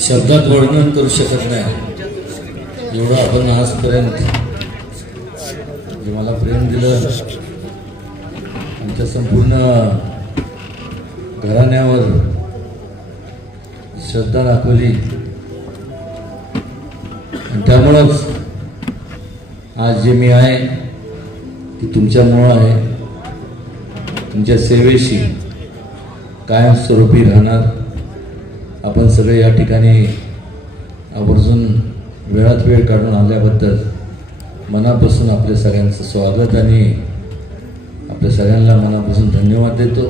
शब्दात वर्णन करू शकत नाही एवढं आपण आजपर्यंत जे मला प्रेम दिलं, आमच्या संपूर्ण घराण्यावर श्रद्धा दाखवली आणि त्यामुळंच आज जे मी आहे ती तुमच्यामुळं आहे. तुमच्या सेवेशी कायमस्वरूपी राहणार. आपण सगळे या ठिकाणी आवर्जून वेळात वेळ काढून आल्याबद्दल मनापासून आपल्या सगळ्यांचं स्वागत आणि आपल्या सगळ्यांना मनापासून धन्यवाद देतो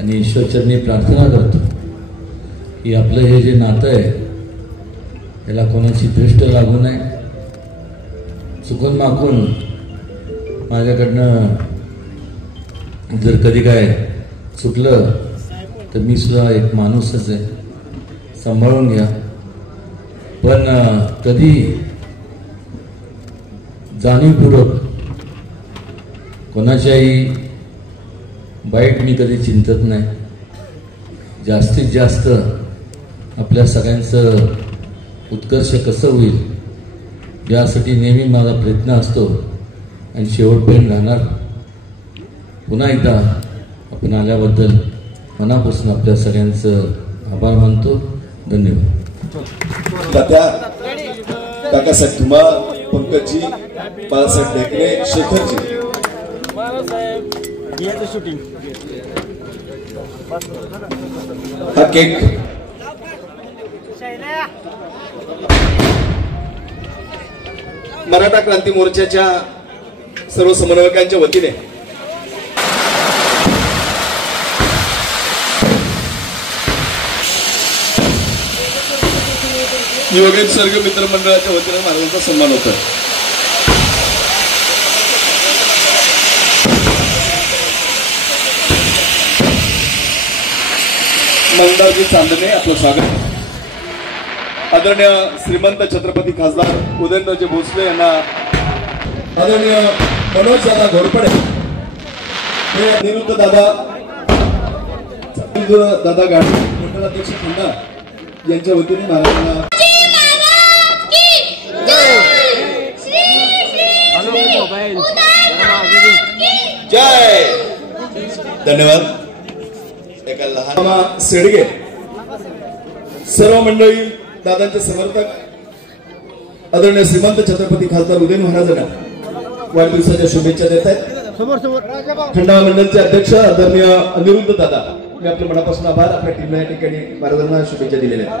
आणि ईश्वरचरणी प्रार्थना करतो की आपलं हे जे नातं आहे याला कोणाची दृष्ट लागू नये. चुकून माकून माझ्याकडनं जर कधी काय चुकलं तर मी सुद्धा एक माणूसच आहे, सांभाळून घ्या. पण कधी जाणीवपूर्वक कोणाच्याही वाईट मी कधी चिंतत नाही. जास्तीत जास्त आपल्या सगळ्यांचं उत्कर्ष कसं होईल यासाठी नेहमी माझा प्रयत्न असतो आणि शेवटपर्यंत राहणार. पुन्हा एकदा आपण आल्याबद्दल मनापासून आपल्या सगळ्यांचं आभार मानतो. धन्यवाद. काकासाहेब धुमाळ, पंकजी, बाळासाहेब ढेकणे, शेखरजी. हा केक मराठा क्रांती मोर्चाच्या सर्व समन्वयकांच्या वतीने योगेश सर्ग मित्र मंडळाच्या वतीने महाराजांचा सन्मान होता. मंदाजी चांदणे आपलं स्वागत. आदरणीय श्रीमंत छत्रपती खासदार उदयनराजे भोसले यांना, आदरणीय मनोज दादा घोरपडे, हे अनिरुद्ध दादा, दादा गाडी मंडळाध्यक्ष खंडा यांच्या वतीने महाराजांना जय. धन्यवाद. एका लहान सेडगे, सर्व मंडळी, दादांचे समर्थक आदरणीय श्रीमंत छत्रपती खासदार उदय महाराजांना वाढदिवसाच्या शुभेच्छा देत आहेत. खंडाळा मंडळचे अध्यक्ष आदरणीय अनिरुद्ध दादा, मी आपल्या मनापासून आभार. आपल्या टीमला या ठिकाणी महाराजांना शुभेच्छा दिलेल्या आहेत.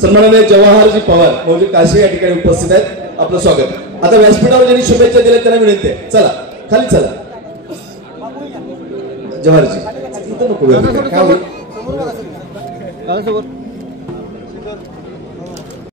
सन्माननीय जवाहरजी पवार मौजे काशी या ठिकाणी उपस्थित आहेत. आपलं स्वागत. आता व्यासपीठावर ज्यांनी शुभेच्छा दिल्या त्यांना विनंती आहे, चला खाली चला. जवाहरजी